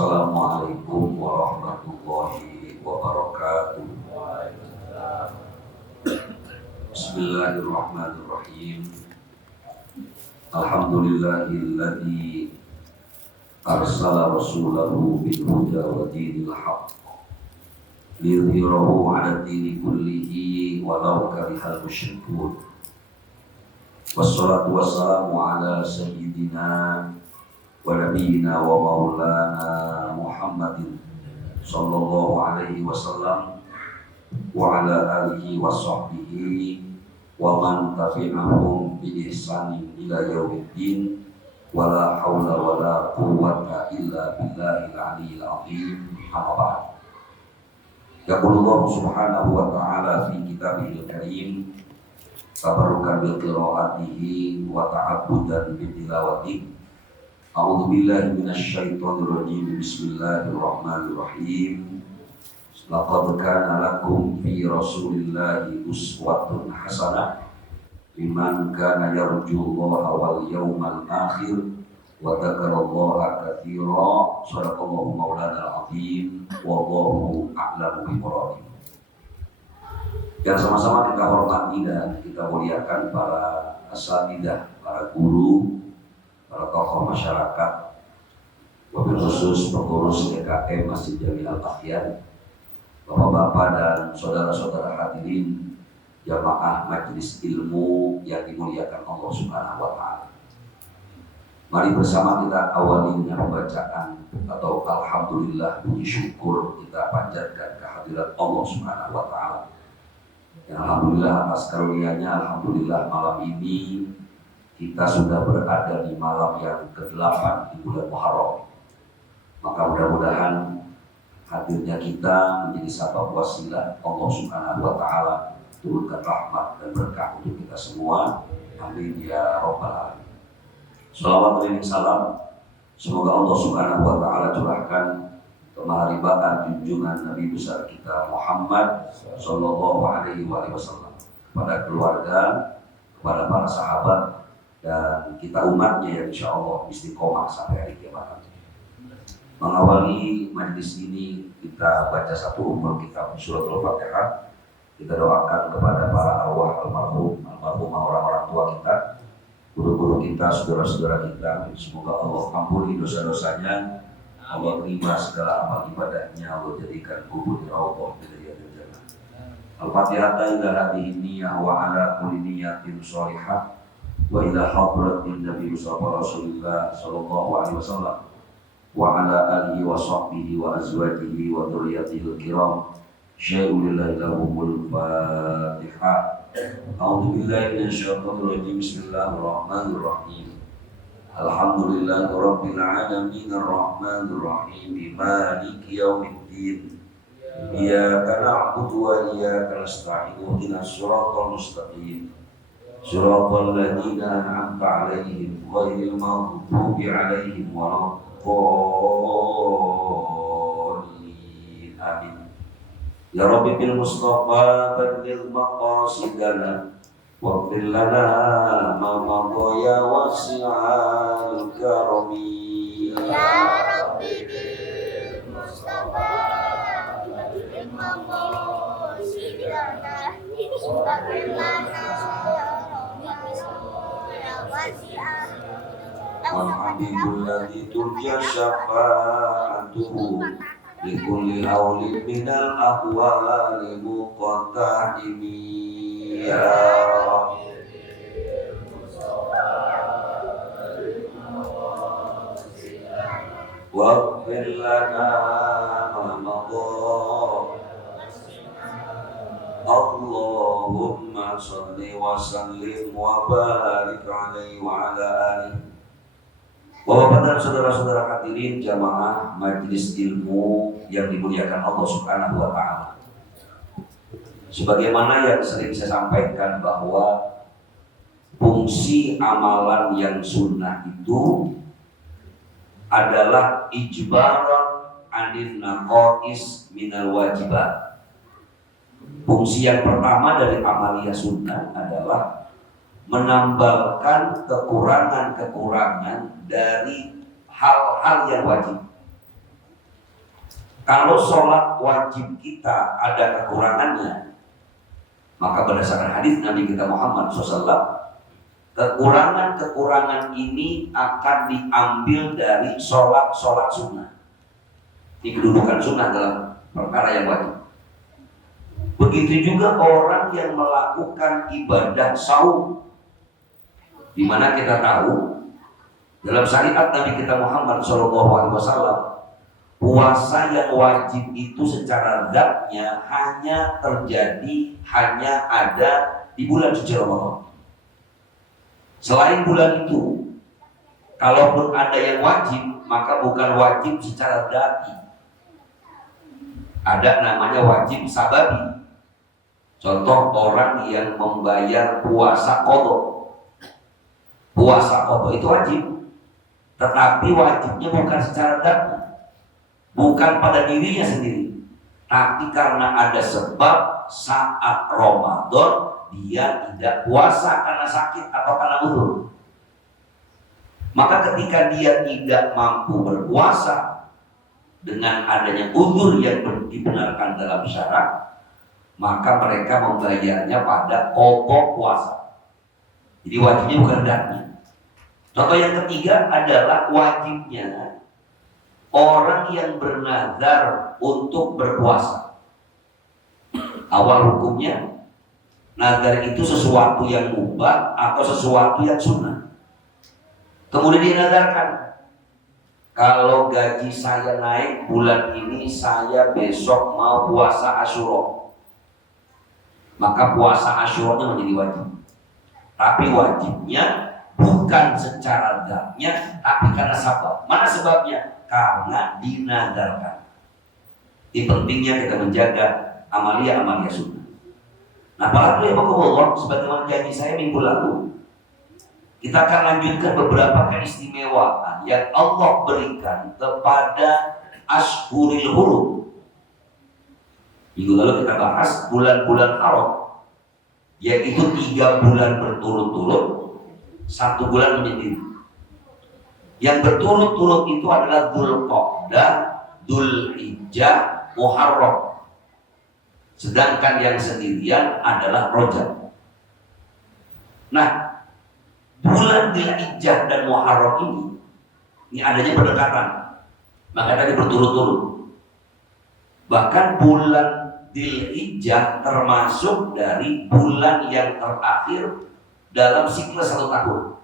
Assalamualaikum warahmatullahi wabarakatuh. Bismillahirrahmanirrahim. Alhamdulillahilladzi arsala rasulahu bil huda wa dinil haqq liyudhhirahu 'ala dini kullihi walau karihal musyrikun. Wassalatu wassalamu ala sayyidina wa nabiyyina wa maulana Muhammadin sallallahu alaihi wasallam wa ala alihi wa sahbihi wa man tabi'ahum bi ihsanin ila yaumiddin wa la haula wa la quwwata illa billahil aliyyil azim. Amma ba'd. Yaqulullah subhanahu wa ta'ala fi kitabihil karim tabarrukan bil qiraatihi wa ta'abbudan bi tilawatihi. A'udzu billahi minasyaitonir rajim. Bismillahirrahmanirrahim. Laqad kana lakum fi Rasulillahi uswatun hasanah liman kana yarjullaha wal yawmal akhir wa dzakarallaha katsira. Shadaqallahu maulana al-azim. Wallahu a'lamu bishawab. Yang sama-sama kita hormati dan kita muliakan para asatidzah, para guru, para tokoh masyarakat, wabil khusus pengurus GKM Masjid Jami Al-Ahyan, bapak-bapak dan saudara-saudara hadirin jamaah majelis ilmu yang dimuliakan Allah Subhanahu wa Ta'ala. Mari bersama kita awali dengan pembacaan atau alhamdulillah, puji syukur kita panjatkan kehadirat Allah Subhanahu wa Ta'ala. Alhamdulillah atas karunia-Nya, alhamdulillah malam ini kita sudah berada di malam yang ke-8 di bulan Muharram. Maka mudah-mudahan hadirnya kita menjadi sabab wasilah Allah Subhanahu wa Ta'ala turunkan rahmat dan berkah untuk kita semua. Amin ya rabbal alamin. Shalawat dan salam semoga Allah Subhanahu wa Ta'ala curahkan kemaharibaan junjungan Nabi besar kita Muhammad sallallahu alaihi wasallam kepada keluarga, kepada para sahabat, dan kita umatnya yang insya Allah istiqomah sampai hari kiamat. Mengawali majelis ini kita baca satu ummul kitab surat Al-Fatihah. Kita doakan kepada para arwah almarhumah orang-orang tua kita, guru-guru kita, saudara-saudara kita. Semoga Allah ampuni dosa-dosanya, Allah terima segala amal ibadahnya, Allah jadikan kubur Allah bidayahil jannah. Al-Fatihah ila hadhihi niyyah wa ala kulli niyyatin shalihah wa ila hadratin Nabi Rasulullah sallallahu alaihi wasallam wa ala alihi wa sahbihi wa azwajihi wa dzurriyyatihi al-kiram. Syai'ulillahi lahumul Fatihah. A'udzu billahi minasyaitonir rajim. Bismillahirrahmanirrahim. Alhamdulillahi rabbil alamin arrahmanir rahim maliki yaumiddin. Iyyaka na'budu wa iyyaka nasta'in. Ihdinas siratal mustaqim. Siratal ladzina an'amta 'alaihim ghairil maghdubi 'alaihim waladdallin. Amin. Ya Rabbi bil Mustafa badil maqasidana waghfir lana ma madha wasi'al karami. Ya Rabbi bil Mustafa badil maqasidana waghfir lana Al-Habibul ladzi turja syafa'atuhu likulli haulin minal ahwali muqaddimi. Ya waghfir lana ma madha. Allahumma shalli wa sallim wa barik alaihi wa ala alihi. Bapak dan saudara-saudara hadirin jamaah majelis ilmu yang dimuliakan Allah Subhanahu wa Ta'ala. Sebagaimana yang sering saya sampaikan bahwa fungsi amalan yang sunnah itu adalah ijbaran anin naqais minal wajibat. Fungsi yang pertama dari amaliyah sunnah adalah menambalkan kekurangan-kekurangan dari hal-hal yang wajib. Kalau sholat wajib kita ada kekurangannya, maka berdasarkan hadis Nabi kita Muhammad SAW, kekurangan-kekurangan ini akan diambil dari sholat sunnah. Ini kedudukan sunnah dalam perkara yang wajib. Begitu juga orang yang melakukan ibadah saum, di mana kita tahu dalam syariat Nabi kita Muhammad SAW, puasa yang wajib itu secara zatnya hanya ada di bulan suci Ramadan. Selain bulan itu, kalaupun ada yang wajib, maka bukan wajib secara zati. Ada namanya wajib sababi. Contoh orang yang membayar puasa qadha. Puasa qadha itu wajib, tetapi wajibnya bukan secara zati, bukan pada dirinya sendiri, tapi karena ada sebab saat Ramadan dia tidak puasa karena sakit atau karena uzur. Maka ketika dia tidak mampu berpuasa dengan adanya uzur yang dibenarkan dalam syarak, maka mereka membayarnya pada qadha puasa. Jadi wajibnya bukan zatnya. Contoh yang ketiga adalah wajibnya orang yang bernazar untuk berpuasa. Awal hukumnya, nazar itu sesuatu yang mubah atau sesuatu yang sunnah. Kemudian dinazarkan, kalau gaji saya naik bulan ini, saya besok mau puasa Asyura. Maka puasa Asyuranya menjadi wajib. Tapi wajibnya bukan secara zatnya, tapi karena sebab. Mana sebabnya? Karena dinazarkan. Ini pentingnya kita menjaga amalia-amalia sunnah. Nah, para ulama, sebagaimana janji saya minggu lalu, kita akan lanjutkan beberapa keistimewaan yang Allah berikan kepada Ashhurul Hurum. Minggu lalu kita bahas bulan-bulan haram, yaitu 3 bulan berturut-turut, 1 bulan menyendiri. Yang berturut-turut itu adalah Dzulqa'dah, Dzulhijjah, Muharram. Sedangkan yang sendirian adalah Rajab. Nah, bulan Dzulhijjah dan Muharram ini adanya berdekatan, maka tadi berturut-turut. Bahkan bulan Dzulhijjah termasuk dari bulan yang terakhir dalam siklus 1 tahun.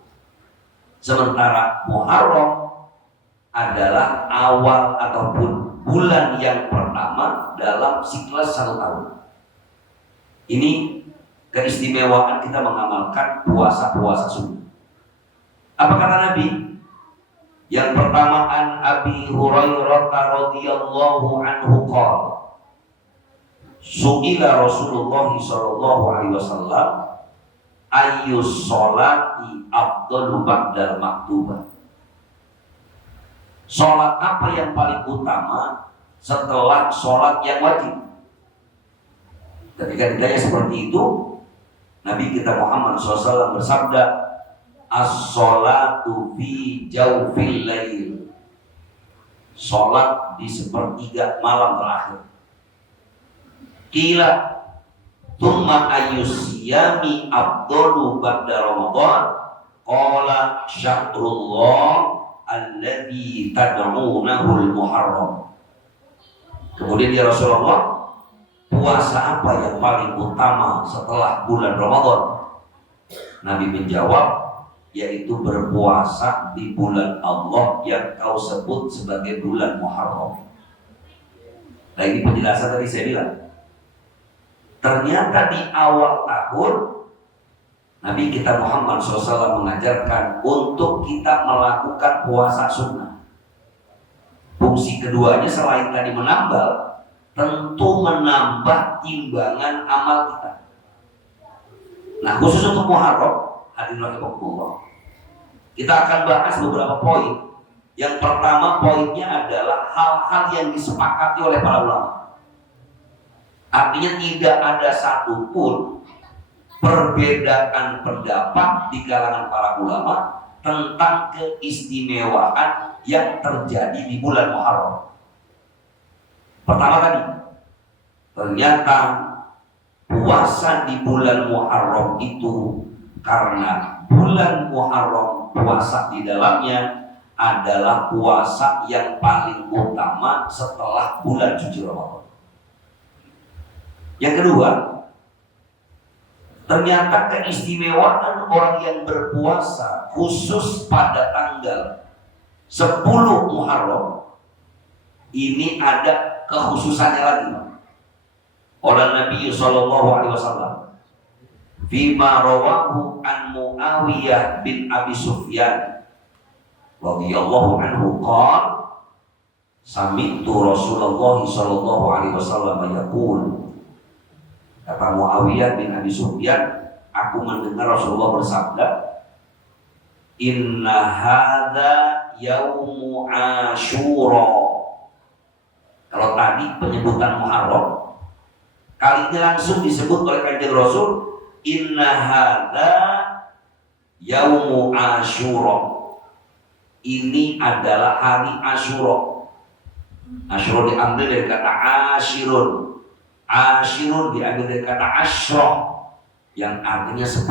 Sementara Muharram adalah awal ataupun bulan yang pertama dalam siklus 1 tahun. Ini keistimewaan kita mengamalkan puasa-puasa sunnah. Apa kata Nabi? Yang pertama, an Abi Hurairah radhiyallahu anhu qala, su'ila Rasulullah sallallahu alaihi wasallam ayyus sholati afdalu ba'dal maktubah. Sholat apa yang paling utama setelah sholat yang wajib? Ketika ditanya seperti itu, Nabi kita Muhammad SAW bersabda, as-sholatu fi jawfil lail. Sholat di sepertiga malam terakhir. Qila thumma ayyusiyami afdalu ba'da Ramadan. Qala syahrullah alladzi tad'unahu al-Muharram. Kemudian ya Rasulullah, puasa apa yang paling utama setelah bulan Ramadan? Nabi menjawab, yaitu berpuasa di bulan Allah yang kau sebut sebagai bulan Muharram. Nah, ini penjelasan tadi saya bilang. Ternyata di awal tahun Nabi kita Muhammad SAW mengajarkan untuk kita melakukan puasa sunnah. Fungsi keduanya selain tadi menambal, tentu menambah timbangan amal kita. Nah, khusus untuk Muharram, hadirin rahimakumullah, kita akan bahas beberapa poin. Yang pertama poinnya adalah hal-hal yang disepakati oleh para ulama. Artinya tidak ada satupun perbedaan pendapat di kalangan para ulama tentang keistimewaan yang terjadi di bulan Muharram. Pertama tadi, ternyata puasa di bulan Muharram itu karena bulan Muharram puasa di dalamnya adalah puasa yang paling utama setelah bulan suci Ramadan. Yang kedua, ternyata keistimewaan orang yang berpuasa khusus pada tanggal 10 Muharram ini ada kekhususannya lagi oleh Nabi sallallahu alaihi wasallam. Fima rawahu an Muawiyah bin Abi Sufyan radhiyallahu anhu qala sami'tu Rasulullah sallallahu alaihi wasallam yaqul. Kata Muawiyah bin Abi Sufyan, aku mendengar Rasulullah bersabda, inna hadza yaumu Asyura. Kalau tadi penyebutan Muharram, kali ini langsung disebut oleh Kanjeng Rasul, inna hadza yaumu Asyura. Ini adalah hari Asyura. Asyura diambil dari kata asyirun. Asyirun diambil dari kata asyra yang artinya 10.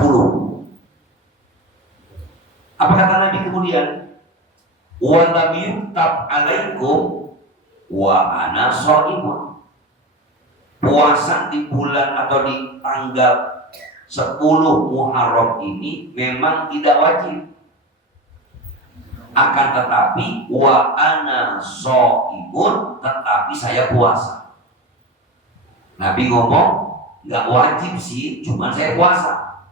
Apa kata Nabi kemudian? Wa lam yuktab alaikum wa ana shaimun. Puasa di bulan atau di tanggal 10 Muharram ini memang tidak wajib. Akan tetapi wa ana shaimun, tetapi saya puasa. Nabi ngomong nggak wajib sih, cuma saya puasa.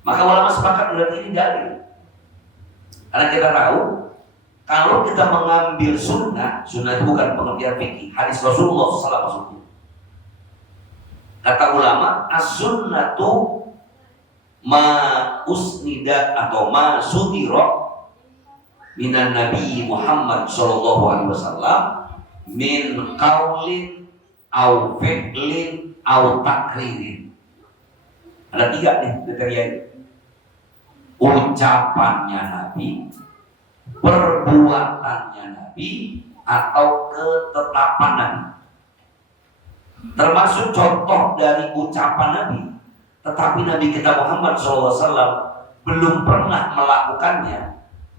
Maka ulama sepakat berarti ini dalil. Karena kita tahu kalau kita mengambil sunnah itu bukan pengertian fikih, hadis Rasulullah SAW maksudnya. Kata ulama, as-sunnatu ma usnida atau ma sudira minan Nabi Muhammad sallallahu alaihi wasallam min qaulin au fi'lin au takririn. Ada 3 nih kriteria ini. Ucapannya Nabi, perbuatannya Nabi, atau ketetapan Nabi. Termasuk contoh dari ucapan Nabi, tetapi Nabi kita Muhammad SAW belum pernah melakukannya,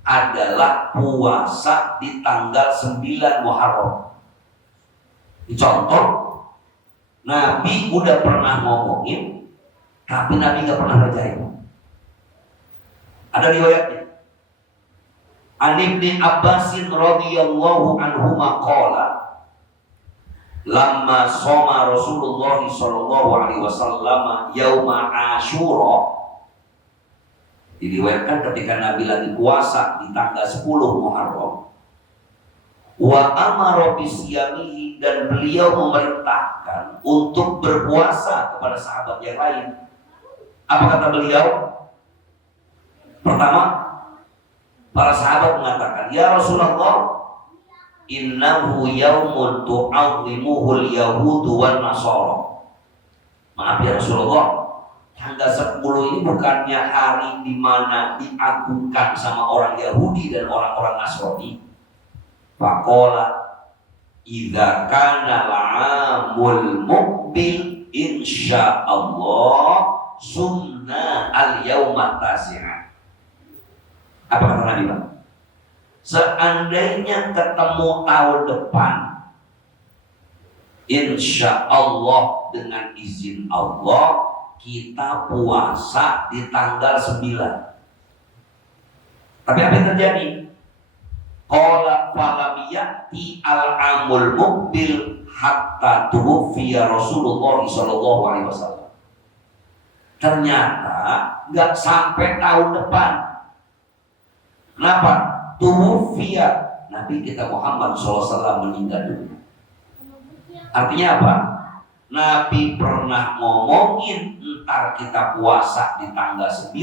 adalah puasa di tanggal 9 Muharram. Contoh, Nabi udah pernah ngomongin, tapi Nabi gak pernah kerjain. Ada riwayatnya. An Ibnu Abbasin radhiyallahu anhuma qala lamma shoma Rasulullah sallallahu alaihi wasallam yauma Asyura. Diriwayatkan ketika Nabi lagi puasa di tanggal 10 Muharram. Wa amara bisyamihi, dan beliau memerintahkan untuk berpuasa kepada sahabat yang lain. Apa kata beliau? Pertama, para sahabat mengatakan, ya Rasulullah, innahu yaumun tu'azzimuhul yahudu wan nasara. Maaf ya Rasulullah, tanggal 10 ini bukannya hari di mana diagungkan sama orang Yahudi dan orang-orang Nasrani. Faqala idza kana al-'amul muqbil insyaallah sumna al-yauma tasi'a. Apa kata Nabi, Pak? Seandainya ketemu tahun depan, insya Allah dengan izin Allah kita puasa di tanggal 9. Tapi apa yang terjadi? Qala falam ya'ti al-amul muqbil hatta tuwfiya Rasulullah sallallahu alaihi wasallam. Ternyata enggak sampai tahun depan. Kenapa? Tuwfiya, Nabi kita Muhammad SAW meninggal dunia. Artinya apa? Nabi pernah ngomongin entar kita puasa di tanggal 9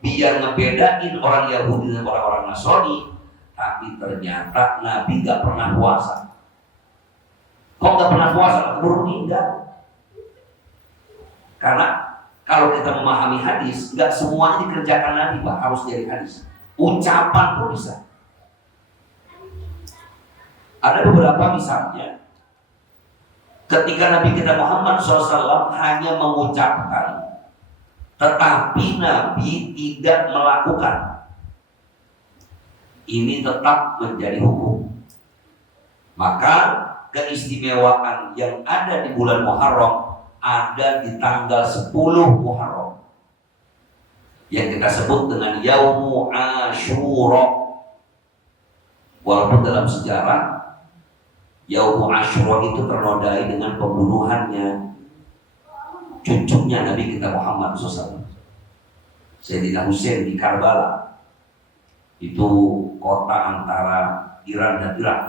biar ngebedain orang Yahudi dan orang-orang Nasrani. Tapi ternyata Nabi gak pernah puasa. Kok gak pernah puasa? Keburu meninggal. Karena kalau kita memahami hadis, gak semuanya dikerjakan Nabi, Pak, harus dari hadis. Ucapan pun bisa. Ada beberapa misalnya ketika Nabi kita Muhammad SAW hanya mengucapkan, tetapi Nabi tidak melakukan, ini tetap menjadi hukum. Maka keistimewaan yang ada di bulan Muharram ada di tanggal 10 Muharram yang kita sebut dengan Yaumu Asyura. Walaupun dalam sejarah Yaumu Asyura itu ternodai dengan pembunuhannya cucunya Nabi kita Muhammad SAW, Sayyidina Husain di Karbala. Itu kota antara Iran dan Irak.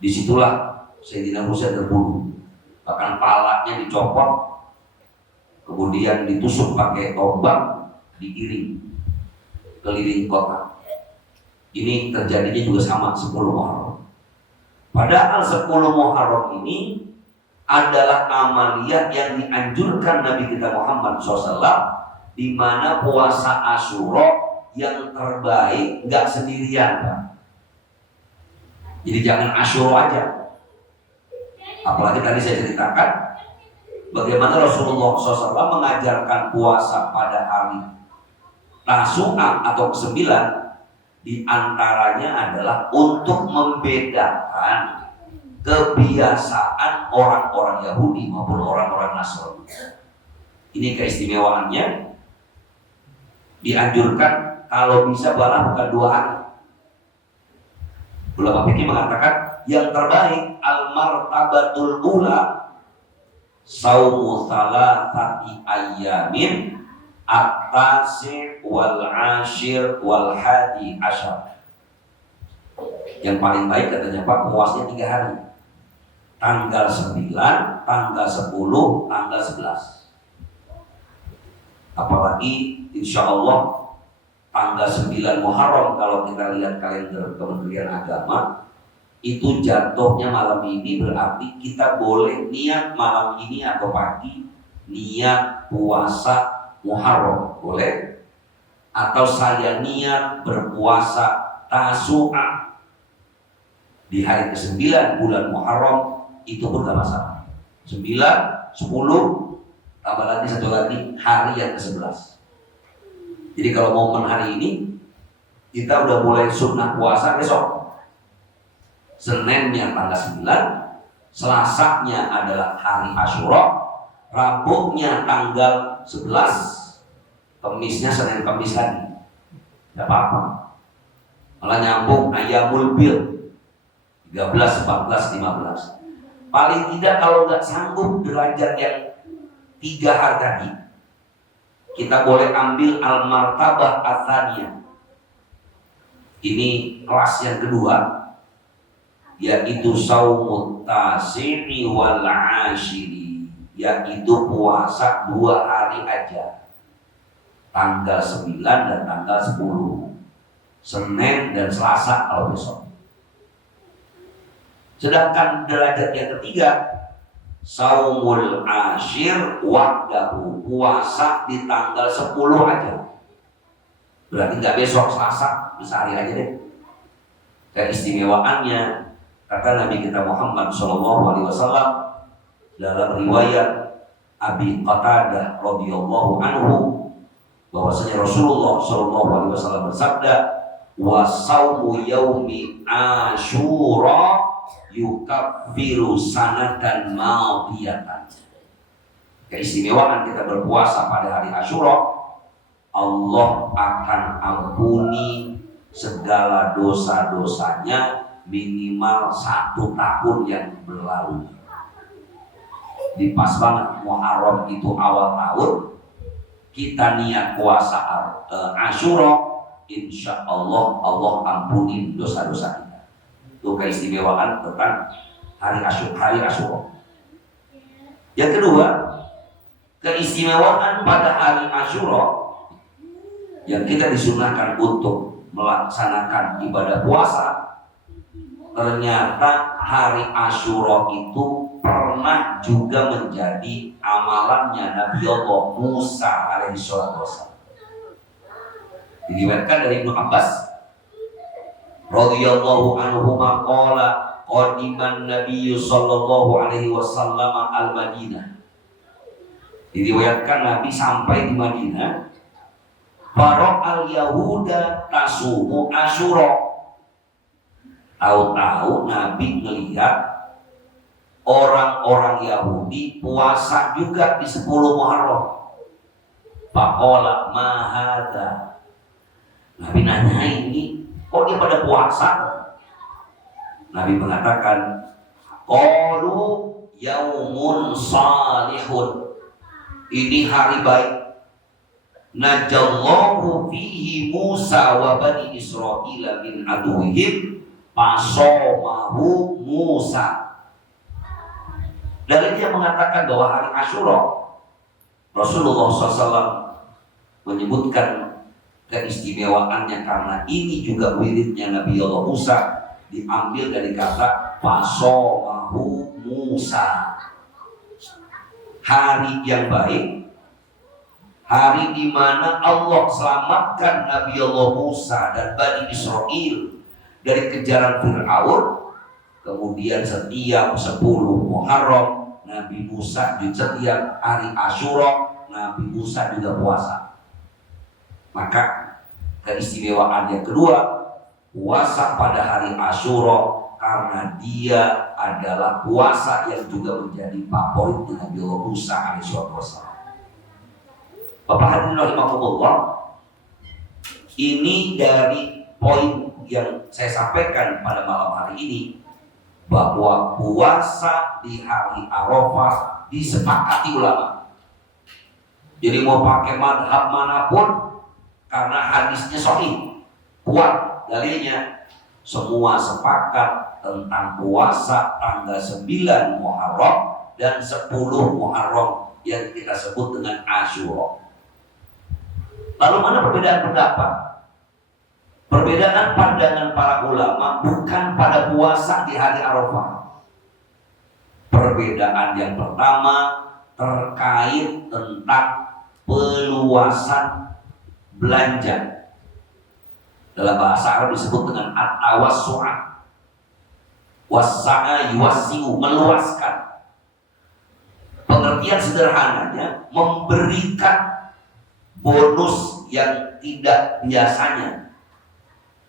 Disitulah Sayyidina Husain terbunuh. Bahkan palanya dicopot, kemudian ditusuk pakai tombak, digiring keliling kota. Ini terjadinya juga sama 10 Muharram. Padahal 10 Muharram ini adalah amaliyah yang dianjurkan Nabi kita Muhammad SAW, di mana puasa Asyura yang terbaik nggak sendirian, Pak. Jadi jangan Asyura aja. Apalagi tadi saya ceritakan bagaimana Rasulullah SAW mengajarkan puasa pada hari Tasu'a atau ke-9, di antaranya adalah untuk membedakan kebiasaan orang-orang Yahudi maupun orang-orang Nasrani. Ini keistimewaannya. Dianjurkan kalau bisa malah bukan 2 hari. Ulama fikih mengatakan yang terbaik al-martabatul ula saumu salasati ayyamin at-tasi' wal 'ashir wal hadi asyar. Yang paling baik katanya Pak, puasnya 3 hari. Tanggal 9, tanggal 10, tanggal 11. Apalagi insya Allah tanggal 9 Muharram, kalau kita lihat kalender Kementerian Agama, itu jatuhnya malam ini, berarti kita boleh niat malam ini atau pagi niat puasa Muharram, boleh. Atau saya niat berpuasa Tasu'a di hari ke-9 bulan Muharram, itu pun gak masalah. 9, 10, tambah lagi 1 lagi hari yang ke-11. Jadi kalau momen hari ini kita udah mulai sunnah puasa besok. Seninnya tanggal 9, Selasanya adalah hari Asyura, Rabunya tanggal 11, Kemisnya Senin Kemis lagi. Tidak apa-apa. Malah nyambung Ayyamul Bil 13, 14, 15. Paling tidak kalau nggak sanggup derajat yang 3 hari tadi, kita boleh ambil al-martabah atsaniyah. Ini kelas yang kedua, yaitu saumut tasi'i wal 'ashiri, yaitu puasa 2 hari aja, tanggal 9 dan tanggal 10, Senin dan Selasa kalau besok. Sedangkan derajat yang ketiga, saumul 'ashir wahdahu, puasa di tanggal 10 aja. Berarti nggak besok Selasa, bisa hari aja deh. Keistimewaannya, kata Nabi kita Muhammad SAW dalam riwayat Abi Qatadah radhiyallahu anhu, bahwasanya Rasulullah SAW bersabda, wa saumu yaumi Asyura yukaffiru sanatan madiyatan. Keistimewaan kita berpuasa pada hari Asyura, Allah akan ampuni segala dosa-dosanya minimal 1 tahun yang berlalu. Di pas banget Muharram itu awal tahun, kita niat puasa Asyura, insya Allah Allah ampuni dosa-dosa kita. Itu keistimewaan tentang hari Asyura. Yang kedua, keistimewaan pada hari Asyura yang kita disunahkan untuk melaksanakan ibadah puasa. Ternyata hari Asyura itu pernah juga menjadi amalannya Nabi Allah Musa alaihissalam. Diriwayatkan dari Ibnu Abbas radhiyallahu anhu qala qadiman Nabi sallallahu alaihi wasallam al-Madinah. Diriwayatkan Nabi sampai di Madinah, Faro al-Yahuda tasumu Asyura. Tahu-tahu Nabi melihat orang-orang Yahudi puasa juga di 10 Muharram. Faqala ma hadza. Nabi nanya, ini kok dia pada puasa? Nabi mengatakan, qalu yaumun salihun. Ini hari baik. Najallahu fihi Musa wa bani Israila min aduhim fasomahu Musa. Dari dia mengatakan bahwa hari Asyura, Rasulullah SAW menyebutkan keistimewaannya karena ini juga wiridnya Nabi Allah Musa, diambil dari kata fasomahu Musa. Hari yang baik, hari di mana Allah selamatkan Nabi Allah Musa dan Bani Israel dari kejaran Fir'aun. Kemudian setiap 10 Muharram Nabi Musa, di setiap hari Asyura Nabi Musa juga puasa. Maka keistimewaan yang kedua, puasa pada hari Asyura karena dia adalah puasa yang juga menjadi favorit Nabi Allah Musa alaihissalam. Bapak hadirin rahimakumullah, ini dari poin yang saya sampaikan pada malam hari ini, bahwa puasa di hari Arafah disepakati ulama. Jadi mau pakai madhab manapun, karena hadisnya sahih, kuat dalilnya, semua sepakat tentang puasa tanggal 9 Muharram dan 10 Muharram yang kita sebut dengan Asyura. Lalu mana perbedaan pendapat? Perbedaan pandangan para ulama bukan pada puasa di hari Arafah. Perbedaan yang pertama terkait tentang peluasan belanja. Dalam bahasa Arab disebut dengan at-tawassu'ah. Wassa'a yuwassi'u, meluaskan. Pengertian sederhananya memberikan bonus yang tidak biasanya.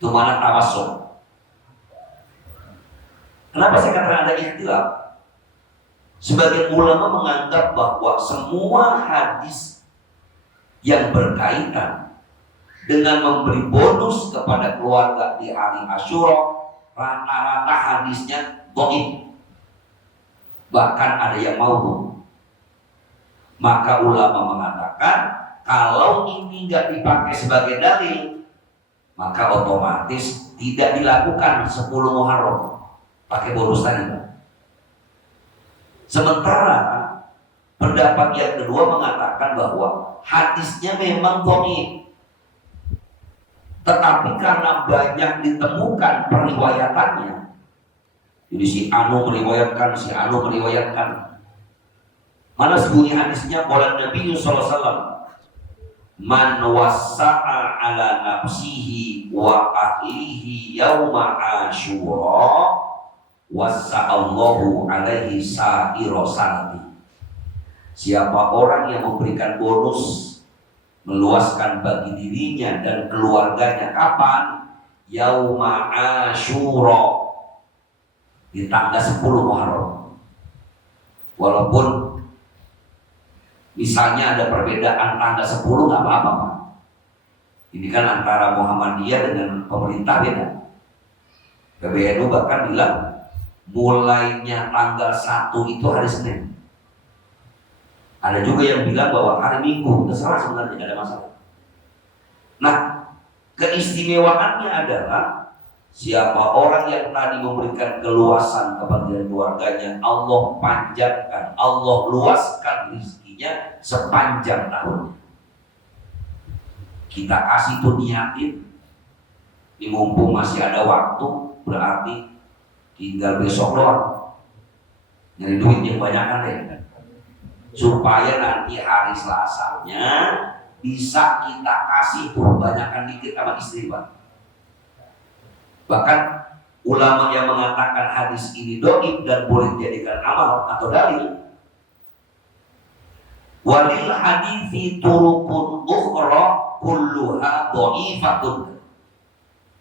Itu mana tawassul. Kenapa saya katakan ada ikhtilaf? Sebagian ulama menganggap bahwa semua hadis yang berkaitan dengan memberi bonus kepada keluarga di hari Asyura, rata-rata hadisnya dhaif. Bahkan ada yang maudhu. Maka ulama mengatakan kalau ini nggak dipakai sebagai dalil, maka otomatis tidak dilakukan 10 Muharram pakai bonus tadi. Sementara pendapat yang kedua mengatakan bahwa hadisnya memang dhaif, tetapi karena banyak ditemukan periwayatannya, jadi si Anu meriwayatkan, si Anu meriwayatkan. Mana sebunyi hadisnya? Qala Nabi sallallahu alaihi wasallam, man wassa'a ala nafsihi wa ahlihi yauma Asyura wassa'allahu alaihi sa'ira sanati. Siapa orang yang memberikan bonus, meluaskan bagi dirinya dan keluarganya, kapan? Yauma Asyura, di tanggal 10 Muharram. Walaupun misalnya ada perbedaan tanggal 10, nggak apa-apa. Ini kan antara Muhammadiyah dengan pemerintah beda. PBNU bahkan bilang mulainya tanggal 1 itu hari Senin. Ada juga yang bilang bahwa hari Minggu, terserah sebenarnya, tidak ada masalah. Nah, keistimewaannya adalah siapa orang yang tadi memberikan keluasan kepada keluarganya, Allah panjangkan, Allah luaskan rezekinya sepanjang tahun. Kita kasih tuh niatin, ini mumpung masih ada waktu, berarti tinggal besok doang. Nyari duit yang banyakan deh, supaya nanti hari Selasanya bisa kita kasih tuh banyakan dikit sama istri, Pak. Bahkan ulama yang mengatakan hadis ini dhaif dan boleh dijadikan amal atau dalil. Walil hadithi turukun ukhra kulluha dha'ifatun.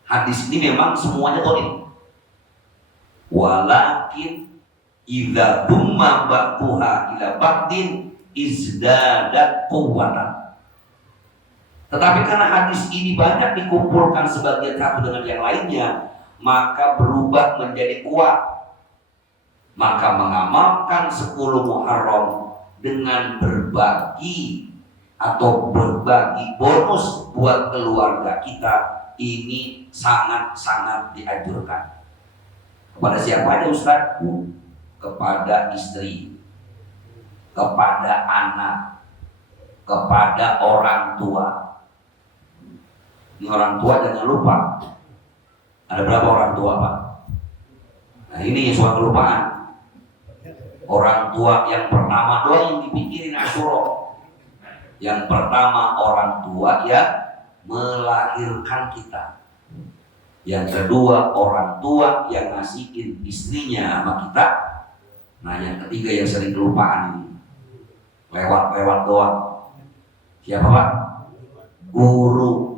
Hadis ini memang semuanya dhaif. Walakin idza dumma ba'duha ila ba'din izdadat quwwatan. Tetapi karena hadis ini banyak dikumpulkan sebagian satu dengan yang lainnya, maka berubah menjadi kuat. Maka mengamalkan 10 Muharram dengan berbagi atau berbagi bonus buat keluarga kita, ini sangat-sangat dianjurkan. Kepada siapa aja Ustaz? Kepada istri, kepada anak, kepada orang tua. Ini orang tua jangan lupa. Ada berapa orang tua Pak? Nah ini suatu kelupaan. Orang tua yang pertama doang yang dipikirin Asyura. Yang pertama orang tua yang melahirkan kita. Yang kedua orang tua yang ngasihin istrinya sama kita. Nah yang ketiga yang sering kelupaan ini, lewat-lewat doang. Siapa Pak? Guru.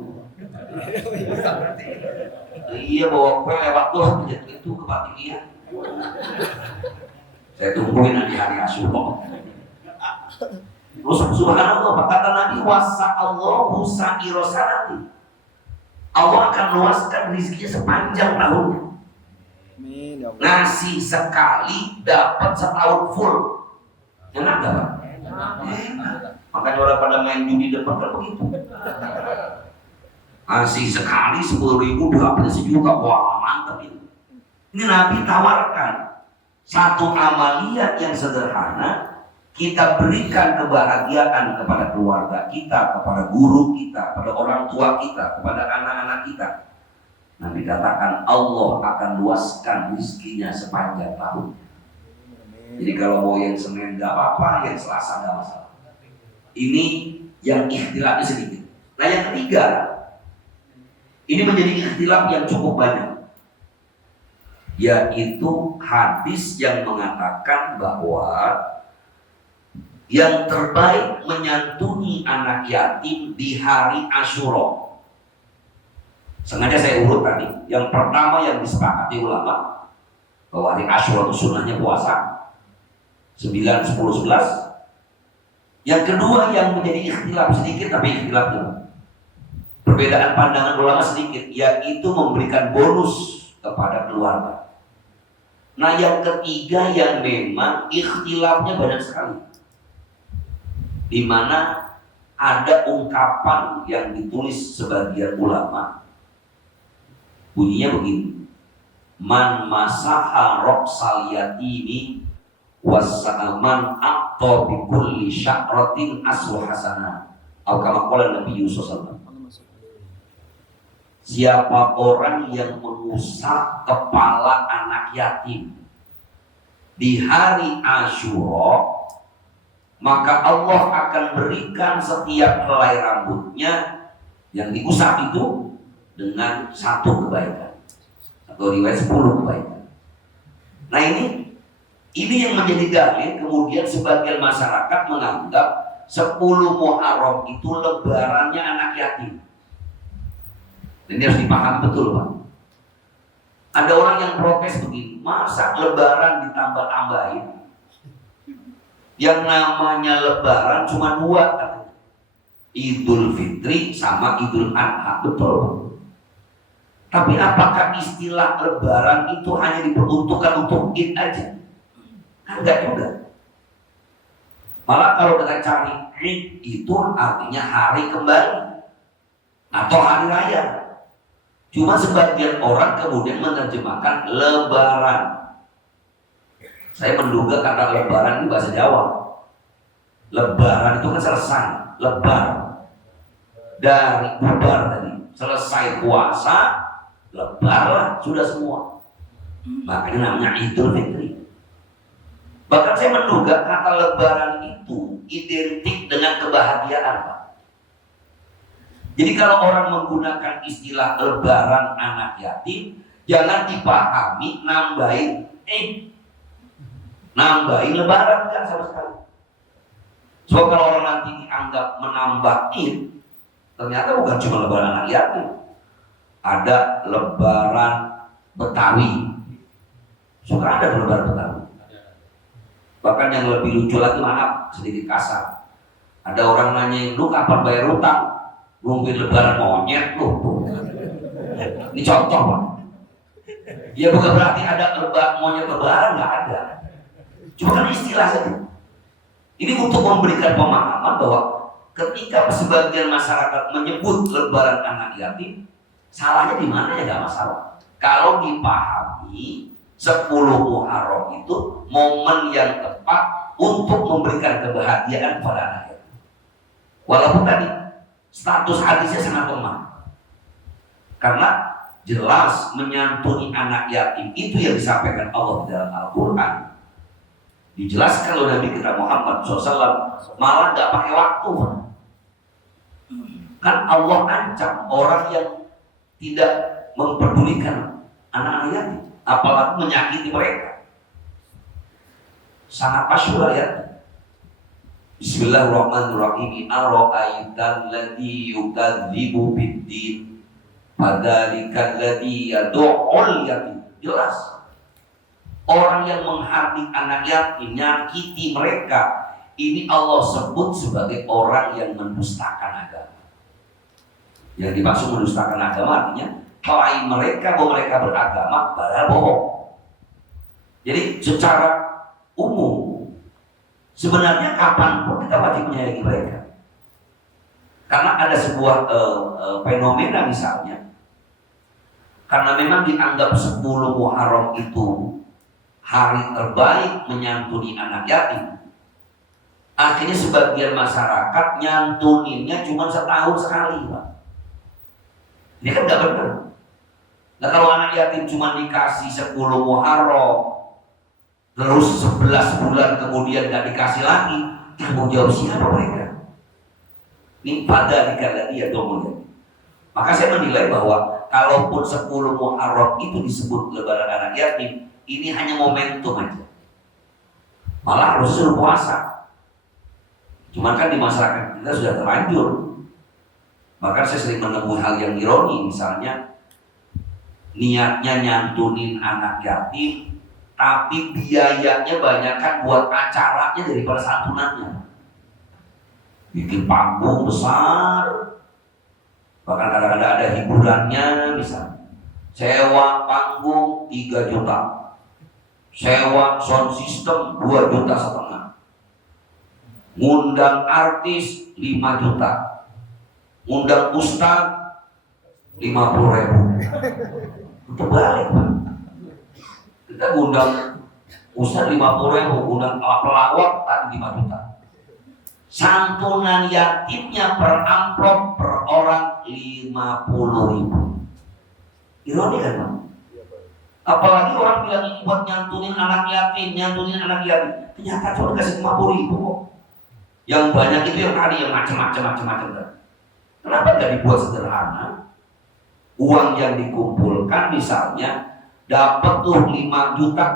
Iya bawa kue lewat doang itu kebahagiaan. Saya tungguin nanti hari Asyura. Terus subhanallah apa kata Nabi, wasa'allahu sa'irosanati. Allah akan luaskan rezekinya sepanjang tahunnya. Ngasih sekali dapat setahun full. Enak gak Pak? Makanya orang pada main judi depan kan begitu. Ngasih sekali 10.000 dapat 1 juta. Wah mantap ini. Ini Nabi tawarkan satu amaliyat yang sederhana, kita berikan kebahagiaan kepada keluarga kita, kepada guru kita, kepada orang tua kita, kepada anak-anak kita. Nabi katakan Allah akan luaskan rezekinya sepanjang tahun. Jadi kalau mau yang Senin gak apa-apa, yang Selasa gak masalah. Ini yang ikhtilafnya sedikit. Nah yang ketiga, ini menjadi ikhtilaf yang cukup banyak, yaitu hadis yang mengatakan bahwa yang terbaik menyantuni anak yatim di hari Asyura. Sengaja saya urut tadi. Yang pertama yang disepakati ulama bahwa hari Asyura itu sunnahnya puasa 9, 10, 11. Yang kedua yang menjadi ikhtilaf sedikit, tapi ikhtilaf juga, perbedaan pandangan ulama sedikit, yaitu memberikan bonus kepada keluarga. Nah yang ketiga yang memang ikhtilafnya banyak sekali, di mana ada ungkapan yang ditulis sebagian ulama, bunyinya begini: man masaha roksal yatimi wasa'aman akto bikulli sya'ratin asru hasanah atau kama qala Nabi sallallahu. Siapa orang yang mengusap kepala anak yatim di hari Asyura, maka Allah akan berikan setiap helai rambutnya yang diusap itu dengan 1 kebaikan, atau riwayat 10 kebaikan. Nah ini yang menjadi dalil. Kemudian sebagian masyarakat menganggap 10 Muharram itu lebarannya anak yatim. Ini harus dipahami betul Pak. Ada orang yang protes begini, masa lebaran ditambah-tambahin? Yang namanya lebaran cuma 2 katanya, Idul Fitri sama Idul Adha, betul Pak. Tapi apakah istilah lebaran itu hanya diperuntukkan untuk Id aja? Kan enggak juga. Malah kalau kita cari Id itu artinya hari kembali atau hari raya. Cuma sebagian orang kemudian menerjemahkan lebaran. Saya menduga kata lebaran itu bahasa Jawa. Lebaran itu kan selesai, lebar. Dari bubar tadi, selesai puasa, lebarlah sudah semua. Makanya namanya Idul Fitri. Bahkan saya menduga kata lebaran itu identik dengan kebahagiaan Pak. Jadi kalau orang menggunakan istilah lebaran anak yatim, Jangan dipahami nambahin lebaran, kan sama sekali. So kalau orang nanti dianggap menambah Id, ternyata bukan cuma lebaran anak yatim, ada lebaran Betawi. Suka ada lebaran Betawi. Bahkan yang lebih lucu lagi, maaf sedikit kasar, ada orang nanya, lu kapan bayar utang? Nungguin lebaran monyet lu. Ini contoh Pak. Ya bukan berarti ada monyet lebaran, nggak ada. Cuma kan istilah saja. Ini untuk memberikan pemahaman bahwa ketika sebagian masyarakat menyebut lebaran anak yatim, salahnya di mana ya, nggak masalah. Kalau dipahami 10 Muharram itu momen yang tepat untuk memberikan kebahagiaan kepada anak yatim. Walaupun tadi status hadisnya sangat lemah, karena jelas menyantuni anak yatim itu yang disampaikan Allah di dalam Al-Quran. Dijelaskan oleh Nabi kita Muhammad SAW, malah nggak pakai waktu. Kan Allah ancam orang yang tidak memperdulikan anak-anak yatim, apalagi menyakiti mereka. Sangat masyhur ayat. Bismillahirrahmanirrahim. Ara'aital ladzi yukadzibu biddin fadzalikal ladzi yad'ul yatim. Jelas. Orang yang menghardik anak yatim, nyakiti mereka, ini Allah sebut sebagai orang yang mendustakan agama. Yang dimaksud mendustakan agama artinya klaim mereka bahwa mereka beragama padahal bohong. Jadi secara umum sebenarnya kapanpun kita wajib menyayangi mereka. Karena ada sebuah fenomena misalnya, karena memang dianggap 10 Muharram itu hari terbaik menyantuni anak yatim, akhirnya sebagian masyarakat nyantuninnya cuma setahun sekali, Pak. Ini kan nggak benar. Nah kalau anak yatim cuma dikasih 10 Muharram, terus 11 bulan kemudian nggak dikasih lagi, tanggung jawab siapa mereka? Ini pada dikala dia dong. Maka saya menilai bahwa kalaupun 10 Muharram itu disebut lebaran anak yatim, ini hanya momentum aja. Malah harus suruh puasa. Cuma kan di masyarakat kita sudah terlanjur. Maka saya sering menemui hal yang ironi, misalnya niatnya nyantunin anak yatim, tapi biayanya banyakkan buat acaranya daripada santunannya. Bikin panggung besar, bahkan kadang-kadang ada hiburannya, misalnya sewa panggung 3 juta, sewa sound system 2,5 juta, ngundang artis 5 juta, ngundang ustaz 50.000. Itu balik, Pak. Kita ngundang ustaz 50.000, ngundang pelawak tadi 5 juta. Santunan yatimnya per amplop per orang 50.000. Ironi kan, Pak? Apalagi orang bilang ini buat nyantunin anak yatim. Ternyata cuma kasih 50.000 kok. Yang banyak itu yang tadi yang macam-macam. Kenapa nggak dibuat sederhana? Uang yang dikumpulkan misalnya dapat tuh 5 juta.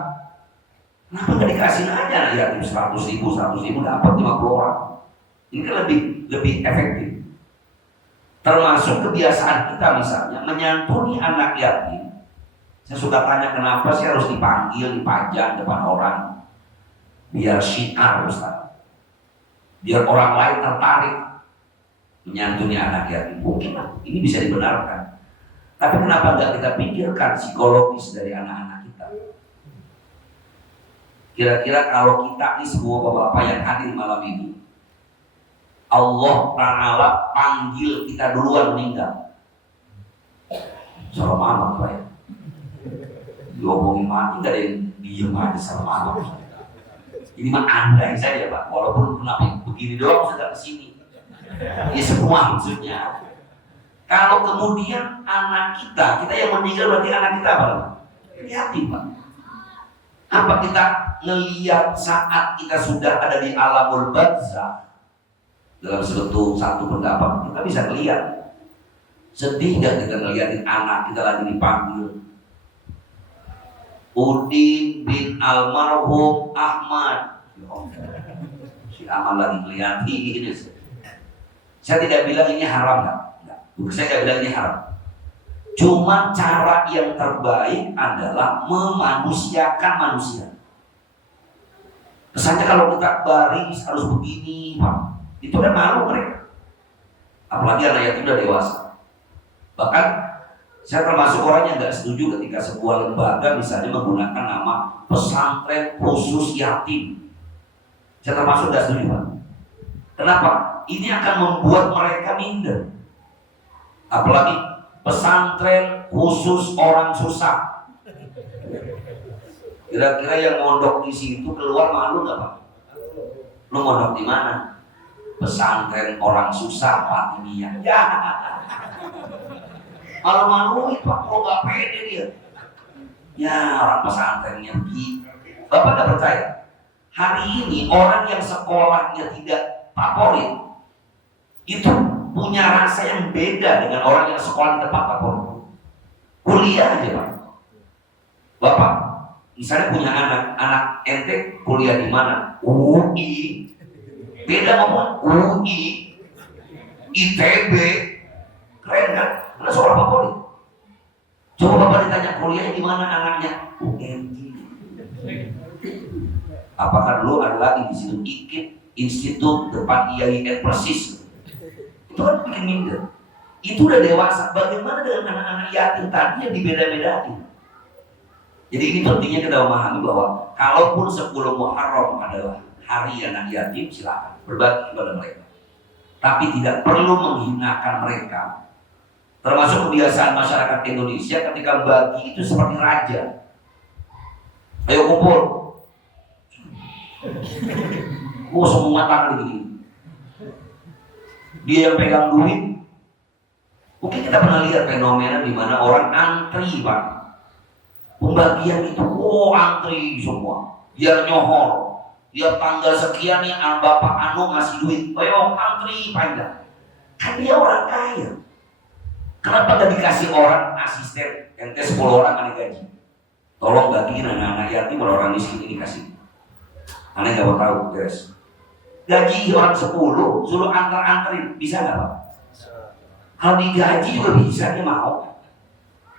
Kenapa nggak dikasih aja yatim 100.000 dapat 50 orang? Ini kan lebih efektif. Termasuk kebiasaan kita misalnya menyantuni anak yatim. Saya suka tanya kenapa sih harus dipanggil, dipajang depan orang? Biar syiar, Ustaz. Biar orang lain tertarik menyantuni anak yatim. Mungkin ini bisa dibenarkan. Tapi kenapa nggak kita pikirkan psikologis dari anak-anak kita? Kira-kira kalau kita nih semua bapak-bapak yang hadir malam ini, Allah Ta'ala panggil kita duluan meninggal. Salam amat, Pak ya. Diomongin mati gak ada yang diem aja, salam amat. Ini mah andai saja, Pak. Walaupun kenapa begini doang sudah kesini. Ini semua maksudnya. Kalau kemudian anak kita yang meninggal berarti anak kita apa? Yatim, Pak. Apa kita ngelihat saat kita sudah ada di alamul barzakh? Dalam satu pendapat kita bisa lihat sedih gak kita ngeliatin anak kita lagi dipanggil Udin bin almarhum Ahmad. Si Ahmad lagi ngeliati ini. Saya tidak bilang ini haram, enggak. Saya tidak bilang ini haram. Cuma cara yang terbaik adalah memanusiakan manusia. Kesannya kalau kita baris harus begini, Pak. Itu kan malu mereka. Apalagi anak yatim udah dewasa. Bahkan saya termasuk orang yang nggak setuju ketika sebuah lembaga misalnya menggunakan nama pesantren khusus yatim. Saya termasuk nggak setuju, Pak. Kenapa? Ini akan membuat mereka minder. Apalagi pesantren khusus orang susah. Kira-kira yang mondok di situ keluar malu nggak, Pak? Lu mondok di mana? Pesantren orang susah, Fatimiyah. Ya. Malu-malu itu kalau nggak pede dia. Ya orang pesantrennya begitu. Bapak nggak percaya? Hari ini orang yang sekolahnya tidak favorit itu punya rasa yang beda dengan orang yang sekolah di tempat favorit. Kuliah aja, Pak. Bapak misalnya punya anak ente kuliah di mana? UI. Beda ngomong UI, ITB, keren kan? Karena sekolah favorit. Coba Bapak ditanya kuliah di mana anaknya? UNJ. Apakah dulu ada lagi di situ IKIP, Institut Depan IAIN Persis? Itu kan bikin minder. Itu udah dewasa. Bagaimana dengan anak-anak yatim tadi yang dibeda-bedain? Jadi ini pentingnya kita memahami bahwa kalaupun 10 Muharram adalah hari anak yatim, silakan berbagi kepada mereka. Tapi tidak perlu menghinakan mereka. Termasuk kebiasaan masyarakat Indonesia ketika bagi itu seperti raja. Ayo kumpul. Semua tangan begini. Dia yang pegang duit. Mungkin kita pernah lihat fenomena di mana orang antri, Pak. Pembagian itu, antri semua. Biar nyohor. Dia tanggal sekian nih, Bapak Anu ngasih duit. Ayo antri panjang. Kan dia orang kaya. Kenapa gak dikasih orang asisten? Ente 10 orang aneh gaji. Tolong bagiin anak-anak yatim orang miskin ini kasih. Aneh gak mau tahu, guys. Gaji orang 10, suruh antar-anterin. Bisa gak, Pak? Kalau digaji juga bisa, dia mau.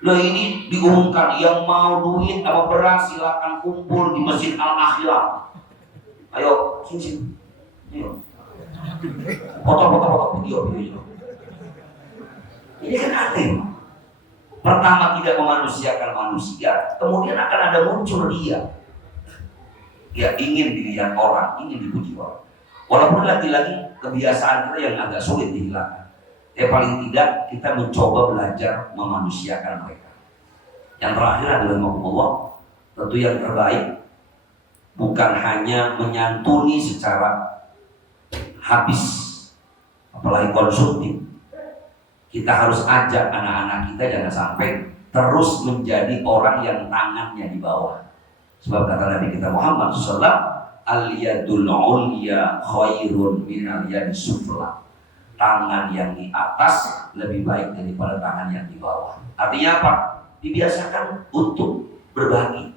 Loh ini diumumkan, yang mau duit sama beras silakan kumpul di Masjid Al-Akhirah. Ayo, sini. Ayo. Foto video. Ini kan aneh. Pertama tidak memanusiakan manusia, kemudian akan ada muncul dia. Dia ingin dilihat orang, ingin dipuji orang. Walaupun lagi-lagi kebiasaan kita yang agak sulit dihilangkan. Paling tidak kita mencoba belajar memanusiakan mereka. Yang terakhir adalah Allah. Tentu yang terbaik bukan hanya menyantuni secara habis, apalagi konsumtif. Kita harus ajak anak-anak kita jangan sampai terus menjadi orang yang tangannya di bawah. Sebab kata Nabi kita Muhammad SAW, al-yadul ulya khairun minal yadi sufla. Tangan yang di atas lebih baik daripada tangan yang di bawah. Artinya apa? Dibiasakan untuk berbagi,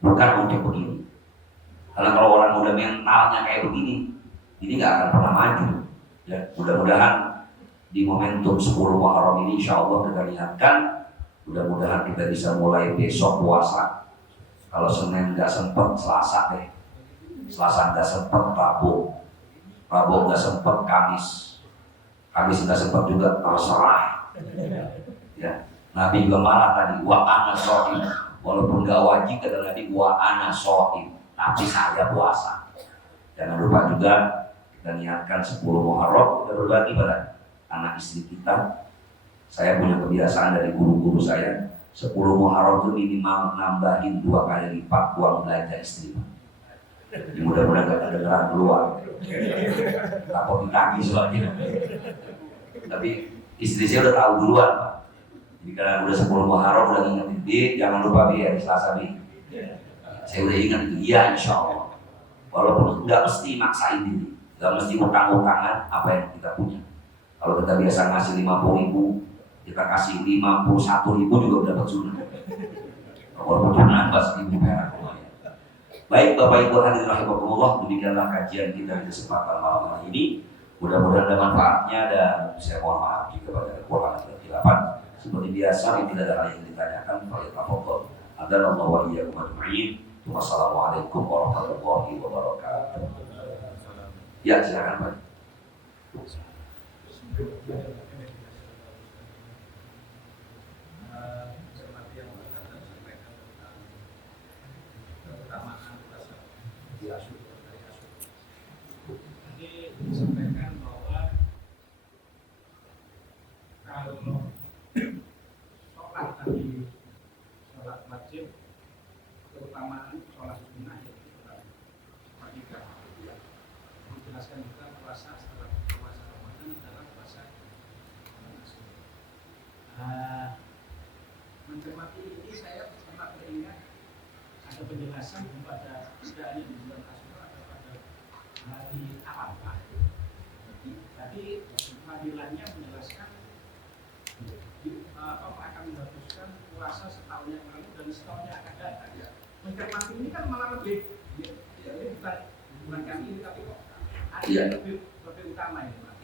bukan untuk begini. Karena kalau orang udah mentalnya kayak begini, ini nggak akan pernah maju. Ya, mudah-mudahan di momentum 10 Muharram ini insya Allah kita lihatkan, mudah-mudahan kita bisa mulai besok puasa. Kalau Senin nggak sempet, Selasa deh. Selasa nggak sempet, Rabu nggak sempet, Kamis nggak sempet juga, terserah. Ya, Nabi juga marah tadi, wa ana shaim. Walaupun nggak wajib kata Nabi, wa ana shaim, tapi saya puasa. Jangan lupa juga kita niatkan 10 Muharram kita berbagi pada anak istri kita. Saya punya kebiasaan dari guru-guru saya, 10 Muharram itu minimal nambahin 2 kali lipat uang belanja istri. Jadi mudah-mudahan gak kedengeran keluar. Takut ditagih soalnya. Tapi istri saya udah tahu duluan, Pak. Jadi karena udah 10 Muharram udah ngingetin, Bi, jangan lupa Bi ya di Selasa Bi. Saya udah ingat itu, iya insya Allah. Walaupun nggak mesti maksain diri, nggak mesti utang-utangan apa yang kita punya. Kalau kita biasa ngasih 50.000, kita kasih 51.000 juga udah dapat sunnah. Walaupun cuma nambah 1.000 perak lumayan. Baik Bapak Ibu hadirin rahimakumullah, demikianlah kajian kita di kesempatan malam hari ini. Mudah-mudahan ada manfaatnya dan saya mohon maaf jika pada kekurangan dan kesilapan. Seperti biasa, ini tidak ada hal yang ditanyakan. Fa'idhafadhal. Adanallahu wa iyyakum ajma'in. Wassalamualaikum warahmatullahi wabarakatuh. Ya, silakan Pak. Jadi disampaikan bahwa kalau sholat tadi, sholat wajib, terutama sholat sunnah yaitu sholat pernikahan, menjelaskan juga puasa setelah puasa Ramadan adalah puasa mencermati ini saya sempat teringat ada penjelasan pada tidak hanya di bulan Asyura atau pada hari apa. Tadi pengadilannya menjelaskan akan menghapuskan puasa setahun yang lalu dan setahun yang akan datang. Mencermati ini kan malah lebih, ini bukan kami ini tapi kok ada yang lebih utama ini Pak.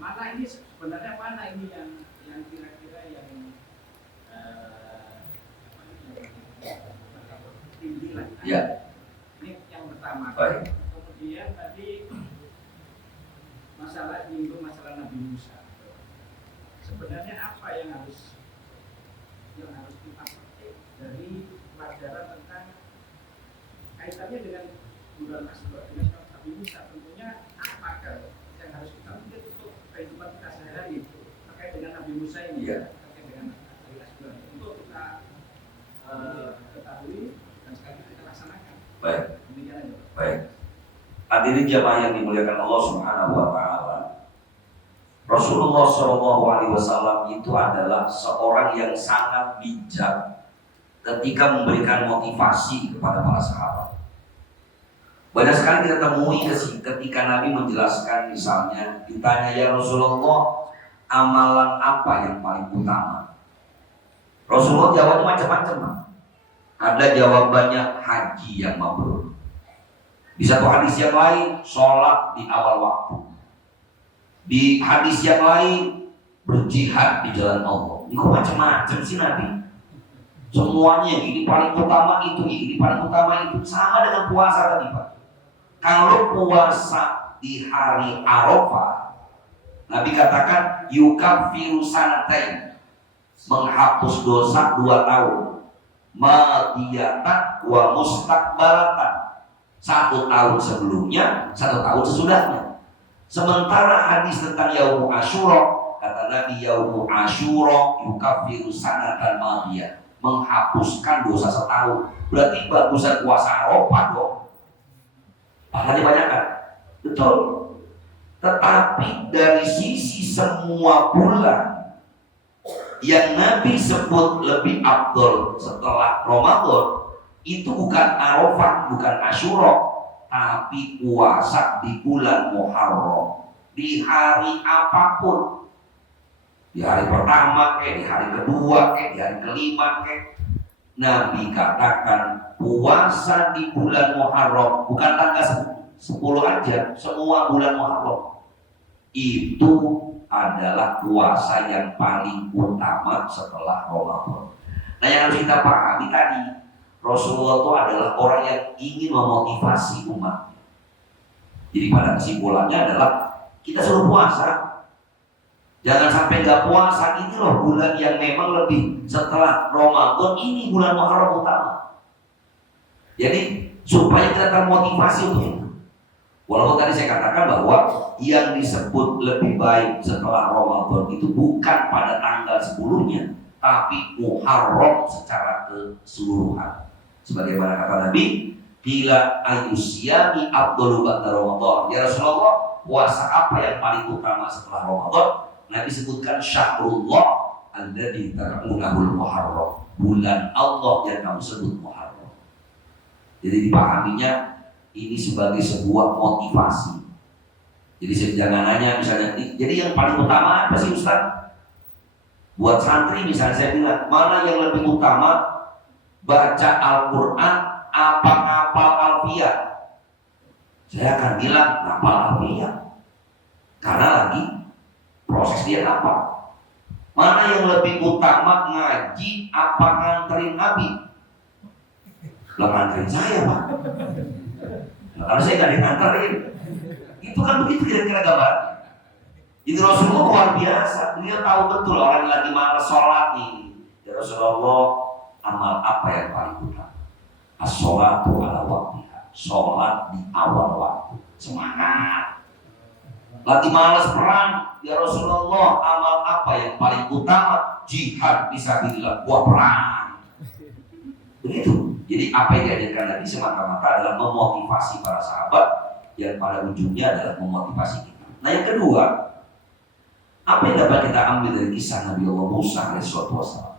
Mana ini sebenarnya mana ini yang kira-kira yang tinggi lah. Ini yang pertama. Baik. Kemudian tadi masalah Nabi Musa. Sebenarnya apa yang harus kita petik dari pelajaran tentang kaitannya dengan bulan Asyura dengan Nabi Musa? Tentunya apa yang harus kita petik untuk kehidupan kita sehari-hari terkait dengan Nabi Musa ini, terkait dengan hari Asyura untuk kita ketahui dan sekaligus kita laksanakan. Baik. Demikian aja. Baik. Hadirin jamaah yang dimuliakan Allah Subhanahu wa taala. Rasulullah SAW itu adalah seorang yang sangat bijak ketika memberikan motivasi kepada para sahabat. Banyak sekali kita temui ketika Nabi menjelaskan, misalnya ditanya, ya Rasulullah, amalan apa yang paling utama? Rasulullah jawabnya macam-macam. Ada jawabannya haji yang mabrur. Di satu hadis yang lain, sholat di awal waktu. Di hadis yang lain, berjihad di jalan Allah. Ini kok macam-macam sih Nabi? Semuanya ini paling utama itu, ini paling utama itu. Sama dengan puasa tadi Pak. Kalau puasa di hari Arafah, Nabi katakan yukaffiru sanatain, menghapus dosa 2 tahun, madiyatan wa mustaqbalatan, 1 tahun sebelumnya, 1 tahun sesudahnya. Sementara hadis tentang Yaumu Asyura, kata Nabi, Yaumu Asyura yukaffiru sanatan madiyah, menghapuskan dosa setahun. Berarti bagusan puasa Arafah dong. Pahalanya banyak kan? Betul. Tetapi dari sisi semua bulan yang Nabi sebut lebih afdol setelah Ramadan, itu bukan Arafah, bukan Asyura, tapi puasa di bulan Muharram. Di hari apapun, di hari pertama di hari kedua di hari kelima Nabi katakan puasa di bulan Muharram, bukan tanggal 10 aja, semua bulan Muharram itu adalah puasa yang paling utama setelah Ramadan. Nah, yang harus kita pahami tadi, Rasulullah itu adalah orang yang ingin memotivasi umat. Jadi pada kesimpulannya adalah kita suruh puasa. Jangan sampai nggak puasa. Ini loh bulan yang memang lebih setelah Ramadan, ini bulan Muharram utama. Jadi supaya kita termotivasi untuk itu. Walaupun tadi saya katakan bahwa yang disebut lebih baik setelah Ramadan itu bukan pada tanggal 10-nya, tapi Muharram secara keseluruhan. Sebagaimana kata Nabi, bila ayusyami abdul ba'da Ramadan. Ya Rasulullah, puasa apa yang paling utama setelah Ramadan? Nabi sebutkan syahrullah alladzi tarunahul Muharram, bulan Allah yang kamu sebut Muharram. Jadi dipahaminya ini sebagai sebuah motivasi. Jadi jangan nanya misalnya, jadi yang paling utama apa sih Ustaz? Buat santri misalnya saya bilang, mana yang lebih utama, baca Al-Quran apa ngapal Alfiyah? Saya akan bilang ngapal Alfiyah, karena lagi proses dia ngapal. Mana yang lebih utama, ngaji apa nganterin Nabi? Lah nganterin saya Pak. Nah, kalau saya nggak diantarin, itu kan begitu kira-kira gambar. Jadi Rasulullah luar biasa, dia tahu betul orang yang lagi malas sholat nih. Ya Rasulullah, amal apa yang paling utama? As-sholatu ala waktiha, sholat di awal waktu, semangat. Lagi malas perang, ya Rasulullah, amal apa yang paling utama? Jihad fisabilillah, gua perang. Begitu. Jadi apa yang diajarkan Nabi semata-mata adalah memotivasi para sahabat, yang pada ujungnya adalah memotivasi kita. Nah yang kedua, apa yang dapat kita ambil dari kisah Nabi Allah Musa alaihissalam?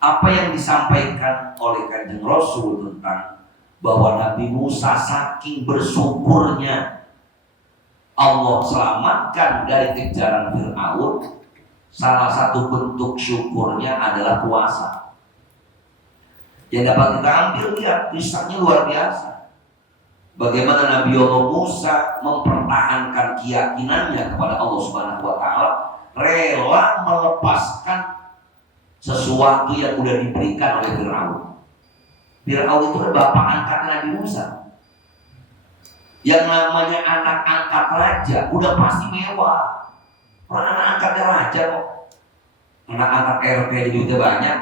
Apa yang disampaikan oleh Kanjeng Rasul tentang bahwa Nabi Musa saking bersyukurnya Allah selamatkan dari kejaran Fir'aun, salah satu bentuk syukurnya adalah puasa. Yang dapat kita ambil, lihat kisahnya luar biasa. Bagaimana Nabi Allah Musa mempertahankan keyakinannya kepada Allah Subhanahu wa Ta'ala, rela melepaskan sesuatu yang sudah diberikan oleh Fir'aun. Fir'aun itu kan bapak angkat Nabi Musa. Yang namanya anak angkat raja udah pasti mewah. Orang anak angkatnya raja kok. Anak angkat RT juga banyak.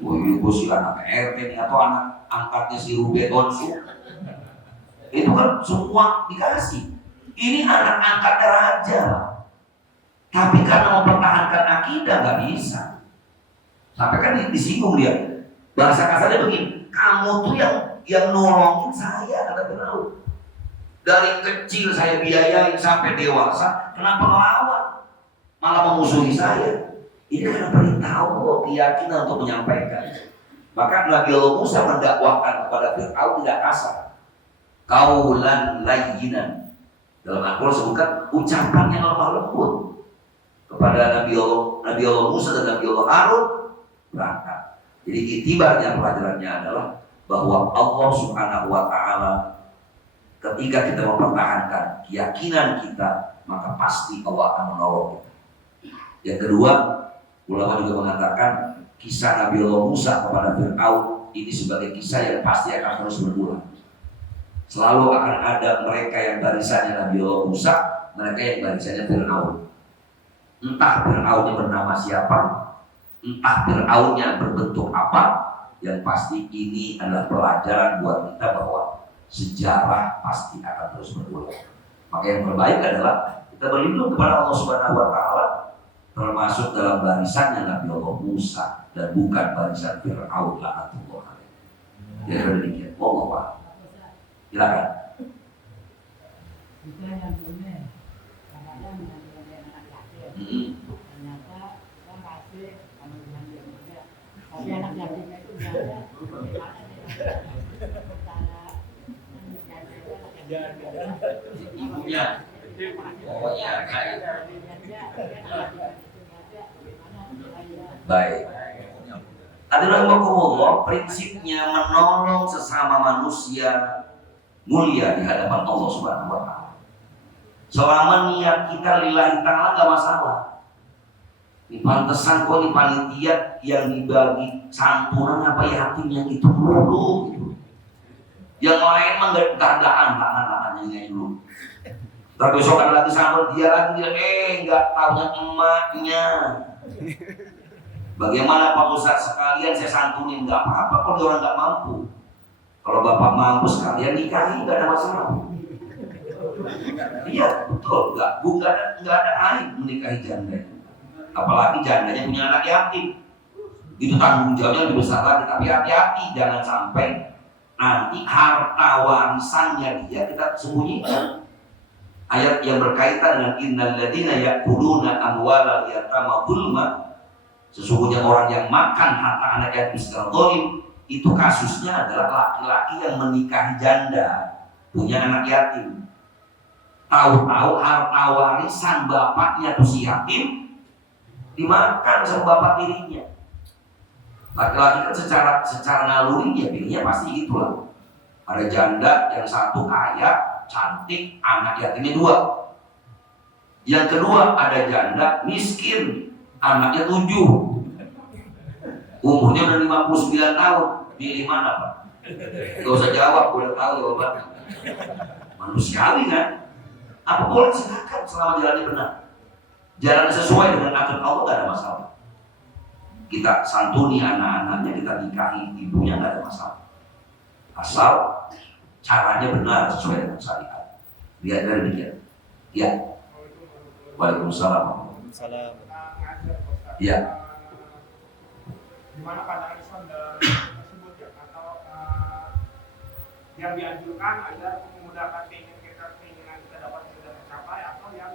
Oh iya, gue sih anak RT nih, atau anak angkatnya si Ruben Onsu. Itu kan semua dikasih. Ini anak angkatnya raja, tapi karena mempertahankan akidah nggak bisa. Sampai kan disinggung dia. Bahasa kasarnya begini, kamu tuh yang nolongin saya, kata Firaun. Dari kecil saya biayain sampai dewasa, kenapa melawan? Malah memusuhi saya. Ini karena perintah Allah, keyakinan untuk menyampaikan. Maka Nabi Allah Musa mendakwahkan kepada Fir'aun tidak kasar. Qaulan layyinan. Dalam Al-Quran sebutkan ucapan yang lemah lembut kepada Nabi Allah Musa dan Nabi Allah Harun berangkat. Jadi itibarnya pelajarannya adalah bahwa Allah Subhanahu wa Ta'ala ketika kita mempertahankan keyakinan kita, maka pasti Allah akan menolong kita. Yang kedua, ulama juga mengatakan kisah Nabi Allah Musa kepada Fir'aun ini sebagai kisah yang pasti akan terus berulang. Selalu akan ada mereka yang barisannya Nabi Allah Musa, mereka yang barisannya Fir'aun. Entah Fir'aunnya bernama siapa, entah Fir'aunnya berbentuk apa, yang pasti ini adalah pelajaran buat kita bahwa sejarah pasti akan terus berulang. Maka yang terbaik adalah kita berlindung kepada Allah Subhanahu wa Ta'ala, termasuk dalam barisannya Nabi Allah Musa dan bukan barisan Fir'aun laknatullah alaihi. Jadi demikian. Allah. Silakan. Kita yang punya kadang-kadang yang anak yatim, ternyata kita kasih kalau yang dia muda, tapi anak yatimnya itu nggak ada. Ibunya. Oh ya, baik. Adalah Allah, prinsipnya menolong sesama manusia mulia di hadapan Allah Subhanahu wa Ta'ala. Selama niat kita lillahi ta'ala gak masalah. Ini pantesan kok di panitia yang dibagi santunan apa yatimnya itu dulu gitu. Yang lain mah gak ada anak-anaknya dulu. Tapi besok ada lagi sambal, dia lagi gak tahunya emaknya. Bagaimana Pak Ustadz sekalian saya santunin, gak apa-apa kalau dia orang gak mampu. Kalau bapak mampu sekalian nikahi, gak ada masalah. Iya betul, gak ada aib menikahi janda. Apalagi jandanya punya anak yatim, itu tanggung jawabnya lebih besar lagi. Tapi hati-hati, jangan sampai nanti harta warisannya dia kita sembunyikan. Ayat yang berkaitan dengan innal ladzina ya'kuluna amwalal yatama dzulma, sesungguhnya orang yang makan harta anak yatim secara zalim, itu kasusnya adalah laki-laki yang menikahi janda, punya anak yatim. Tahu-tahu harta warisan bapaknya tuh si yatim dimakan sama bapak tirinya. Laki-laki kan secara naluri dia pilihnya pasti gitulah. Ada janda yang satu kaya, cantik, anak yatimnya 2. Yang kedua ada janda miskin, anaknya 7. Umurnya udah 59 tahun. Pilih mana Pak? Gak usah jawab, gue udah tahu jawabannya. Manusiawi kan? Apa boleh silakan selama jalannya benar. Jalan sesuai dengan aturan Allah gak ada masalah. Kita santuni anak-anaknya, kita nikahi ibunya gak ada masalah. Asal caranya benar sesuai dengan syariat. Lihat dari demikian. Ya. Waalaikumsalam. Ya. Gimana pandangan Islam dalam tersebut ya? Atau yang dianjurkan agar memudahkan keinginan kita dapat sudah tercapai, atau yang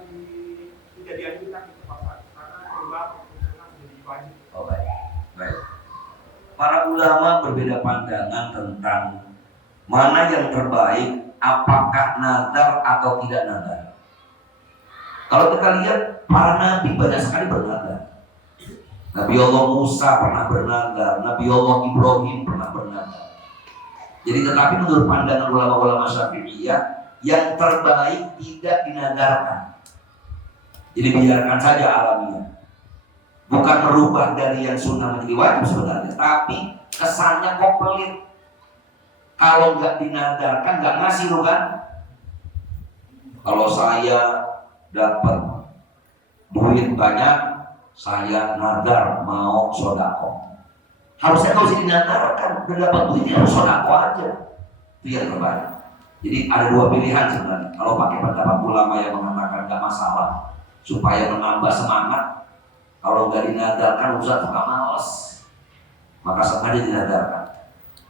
tidak dianjurkan itu Pak? Karena perubahan fungsional menjadi wajib. Oh, baik. Para ulama berbeda pandangan tentang mana yang terbaik, apakah nadar atau tidak nadar. Kalau kita lihat para nabi banyak sekali bernadar. Nabi Allah Musa pernah bernadar, Nabi Allah Ibrahim pernah bernadar. Jadi tetapi menurut pandangan ulama-ulama Syafi'iyah, yang terbaik tidak dinadarkan. Jadi biarkan saja alamiah. Bukan merubah dari yang sunnah menjadi wajib sebenarnya, tapi kesannya kok pelit. Kalau nggak dinadarkan, nggak ngasih lo kan. Kalau saya dapat duit banyak, saya nadar mau sodako. Harusnya kalau usah dinadarkan, udah dapat duitnya harus sodako aja. Itu yang terbaik. Jadi ada 2 pilihan sebenarnya. Kalau pakai pendapat ulama yang mengatakan nggak masalah, supaya menambah semangat. Kalau nggak dinadarkan, Ustaz suka males, maka sengaja dinadarkan.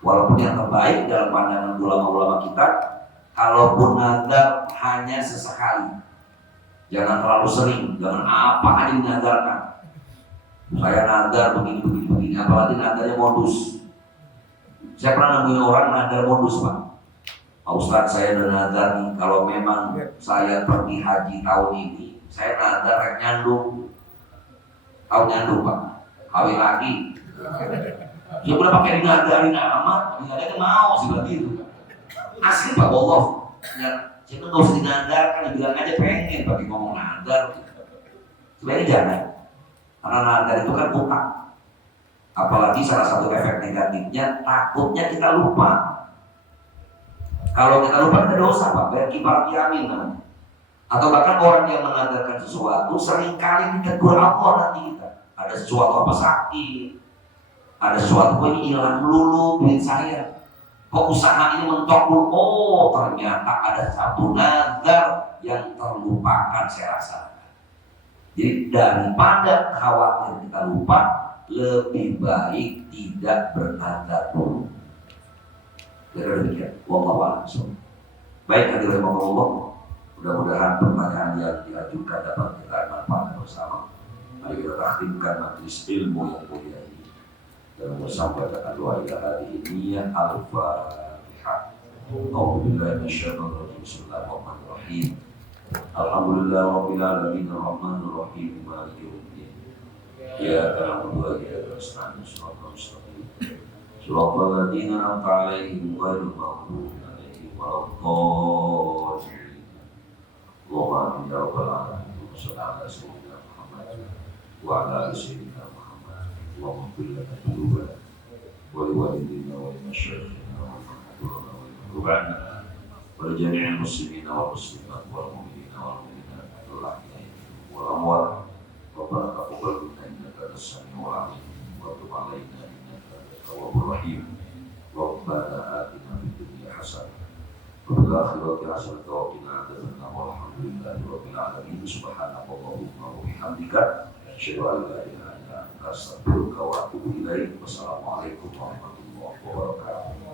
Walaupun yang terbaik dalam pandangan ulama-ulama kita, kalaupun nadar hanya sesekali, jangan terlalu sering, jangan apa aja dinadarkan. Saya nadar begini, apalagi nadarnya modus. Saya pernah nemuin orang nadar modus Pak. Ustaz, saya udah nadar nih, kalau memang saya pergi haji tahun ini, saya nadar nyandung. Tahu nyandung Pak, kawin lagi. Ya udah pakai dinadarin amat, dinadarin mau sih begitu. Asli Pak Allah. Ya, saya tuh nggak usah dinadarkan, bilang aja pengen bagi ngomong nadar. Sebenarnya jangan, karena nadar itu kan utang. Apalagi salah satu efek negatifnya, takutnya kita lupa. Kalau kita lupa kita dosa Pak, kayak kibar yamin namanya. Atau bahkan orang yang menadarkan sesuatu seringkali ditegur Allah nanti kita. Ada sesuatu apa sakit, ada sesuatu kok ini hilang melulu duit saya, kok usaha ini mentok dulu. Oh ternyata ada satu nadar yang terlupakan saya rasakan. Jadi daripada khawatir kita lupa, lebih baik tidak bernadar dulu. Kira demikian. Wallahu a'lam. Baik, hadirin Allah. Mudah-mudahan pertanyaan yang diajukan dapat kita manfaatkan bersama. Mari kita takhtimkan majelis ilmu yang mulia ini dan menyampaikan doa ilaha diniyah al-Fatihah. A'udzubillahi minasyaitonir rajim. Bismillahirrahmanirrahim. Alhamdulillahirabbil alamin arrahmanir rahim maliki yaumiddin. Iyyaka na'budu wa iyyaka nasta'in ihdinas mustaqim. Shiratal ladzina an'amta 'alaihim ghairil maghdubi 'alaihim waladdallin. Allahumma ya rabbal alamin shalli ala sayyidina Muhammad wa ala ali sayyidina Muhammad. Allahumma qul lana dhunubana wa liwalidina wa limasyayikhina wa liman wa liman wa li jami'il muslimina wal muslimat wal mu'minina wal mu'minat al-ahya'i wal amwat. Rabbana taqabbal minna innaka antas samiul 'alim wa tub 'alaina innaka antat tawwabur rahim. Rabbana atina fid dunya hasanah wa fil akhirati hasanah wa qina adzabannar. Walhamdulillahirabbil alamin. Subhanakallahumma wa bihamdika asyhadu an la ilaha illa anta astaghfiruka wa atubu ilaik. Wassalamualaikum warahmatullahi wabarakatuh.